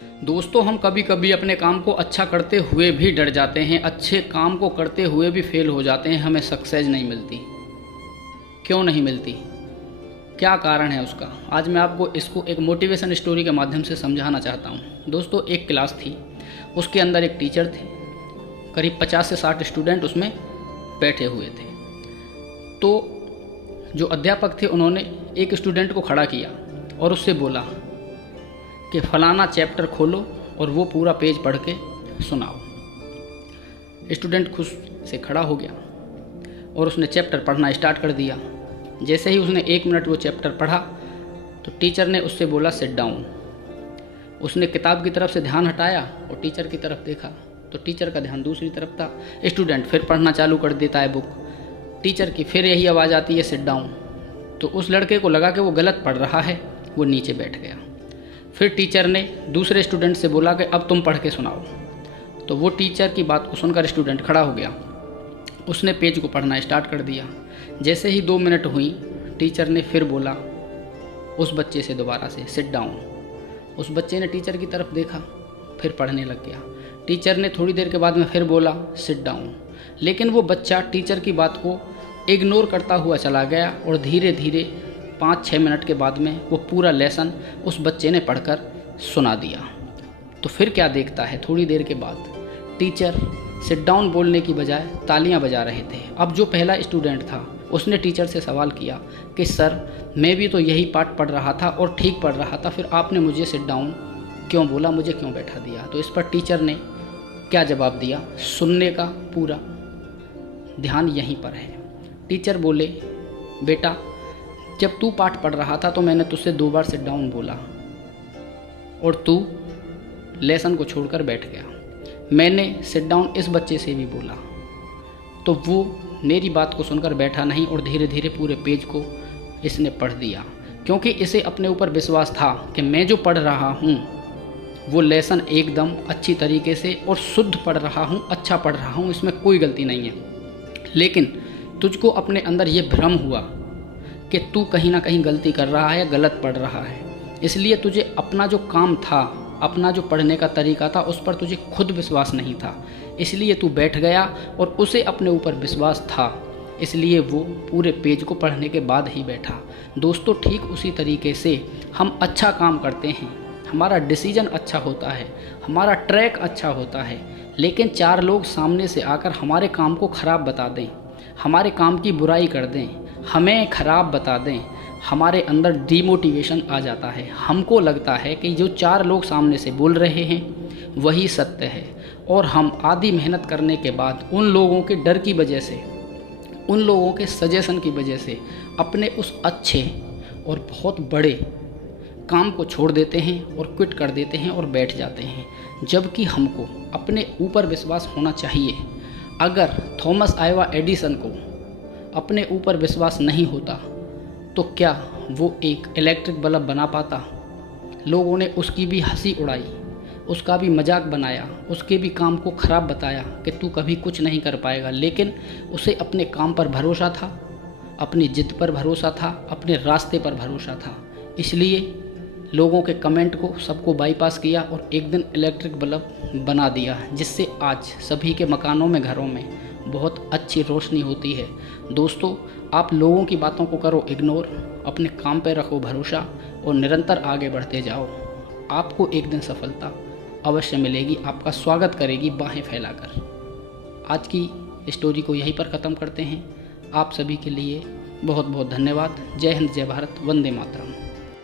दोस्तों, हम कभी कभी अपने काम को अच्छा करते हुए भी डर जाते हैं, अच्छे काम को करते हुए भी फेल हो जाते हैं, हमें सक्सेस नहीं मिलती। क्यों नहीं मिलती? क्या कारण है उसका? आज मैं आपको इसको एक मोटिवेशन स्टोरी के माध्यम से समझाना चाहता हूँ। दोस्तों, एक क्लास थी, उसके अंदर एक टीचर थे, करीब 50 से 60 स्टूडेंट उसमें बैठे हुए थे। तो जो अध्यापक थे उन्होंने एक स्टूडेंट को खड़ा किया और उससे बोला कि फलाना चैप्टर खोलो और वो पूरा पेज पढ़ के सुनाओ। स्टूडेंट खुश से खड़ा हो गया और उसने चैप्टर पढ़ना स्टार्ट कर दिया। जैसे ही उसने 1 मिनट वो चैप्टर पढ़ा तो टीचर ने उससे बोला सिट डाउन। उसने किताब की तरफ से ध्यान हटाया और टीचर की तरफ देखा तो टीचर का ध्यान दूसरी तरफ था। स्टूडेंट फिर पढ़ना चालू कर देता है बुक, टीचर की फिर यही आवाज़ आती है सिट डाउन। तो उस लड़के को लगा कि वो गलत पढ़ रहा है, वो नीचे बैठ गया। फिर टीचर ने दूसरे स्टूडेंट से बोला कि अब तुम पढ़ के सुनाओ। तो वो टीचर की बात को सुनकर स्टूडेंट खड़ा हो गया, उसने पेज को पढ़ना स्टार्ट कर दिया। जैसे ही 2 मिनट हुई, टीचर ने फिर बोला उस बच्चे से दोबारा से सिट डाउन। उस बच्चे ने टीचर की तरफ देखा, फिर पढ़ने लग गया। टीचर ने थोड़ी देर के बाद में फिर बोला सिट डाउन, लेकिन वो बच्चा टीचर की बात को इग्नोर करता हुआ चला गया और धीरे धीरे 5-6 मिनट के बाद में वो पूरा लेसन उस बच्चे ने पढ़कर सुना दिया। तो फिर क्या देखता है, थोड़ी देर के बाद टीचर सिट डाउन बोलने की बजाय तालियां बजा रहे थे। अब जो पहला स्टूडेंट था उसने टीचर से सवाल किया कि सर, मैं भी तो यही पाठ पढ़ रहा था और ठीक पढ़ रहा था, फिर आपने मुझे सिट डाउन क्यों बोला, मुझे क्यों बैठा दिया? तो इस पर टीचर ने क्या जवाब दिया? सुनने का पूरा ध्यान यहीं पर है। टीचर बोले बेटा, जब तू पाठ पढ़ रहा था तो मैंने तुझसे 2 बार सिट डाउन बोला और तू लेसन को छोड़कर बैठ गया। मैंने सिट डाउन इस बच्चे से भी बोला तो वो मेरी बात को सुनकर बैठा नहीं और धीरे धीरे पूरे पेज को इसने पढ़ दिया, क्योंकि इसे अपने ऊपर विश्वास था कि मैं जो पढ़ रहा हूँ वो लेसन एकदम अच्छी तरीके से और शुद्ध पढ़ रहा हूँ, अच्छा पढ़ रहा हूँ, इसमें कोई गलती नहीं है। लेकिन तुझको अपने अंदर ये भ्रम हुआ कि तू कहीं ना कहीं गलती कर रहा है, गलत पढ़ रहा है, इसलिए तुझे अपना जो काम था, अपना जो पढ़ने का तरीका था, उस पर तुझे खुद विश्वास नहीं था, इसलिए तू बैठ गया। और उसे अपने ऊपर विश्वास था, इसलिए वो पूरे पेज को पढ़ने के बाद ही बैठा। दोस्तों, ठीक उसी तरीके से हम अच्छा काम करते हैं, हमारा डिसीजन अच्छा होता है, हमारा ट्रैक अच्छा होता है, लेकिन 4 लोग सामने से आकर हमारे काम को ख़राब बता दें, हमारे काम की बुराई कर दें, हमें ख़राब बता दें, हमारे अंदर डीमोटिवेशन आ जाता है। हमको लगता है कि जो 4 लोग सामने से बोल रहे हैं वही सत्य है, और हम आधी मेहनत करने के बाद उन लोगों के डर की वजह से, उन लोगों के सजेशन की वजह से अपने उस अच्छे और बहुत बड़े काम को छोड़ देते हैं और क्विट कर देते हैं और बैठ जाते हैं, जबकि हमको अपने ऊपर विश्वास होना चाहिए। अगर थॉमस अल्वा एडिसन को अपने ऊपर विश्वास नहीं होता तो क्या वो एक इलेक्ट्रिक बल्ब बना पाता? लोगों ने उसकी भी हंसी उड़ाई, उसका भी मजाक बनाया, उसके भी काम को ख़राब बताया कि तू कभी कुछ नहीं कर पाएगा, लेकिन उसे अपने काम पर भरोसा था, अपनी जिद पर भरोसा था, अपने रास्ते पर भरोसा था, इसलिए लोगों के कमेंट को सबको बाईपास किया और एक दिन इलेक्ट्रिक बल्ब बना दिया, जिससे आज सभी के मकानों में, घरों में बहुत अच्छी रोशनी होती है। दोस्तों, आप लोगों की बातों को करो इग्नोर, अपने काम पर रखो भरोसा और निरंतर आगे बढ़ते जाओ। आपको एक दिन सफलता अवश्य मिलेगी, आपका स्वागत करेगी बाहें फैलाकर। आज की स्टोरी को यहीं पर ख़त्म करते हैं। आप सभी के लिए बहुत बहुत धन्यवाद। जय हिंद, जय भारत, वंदे मातरम।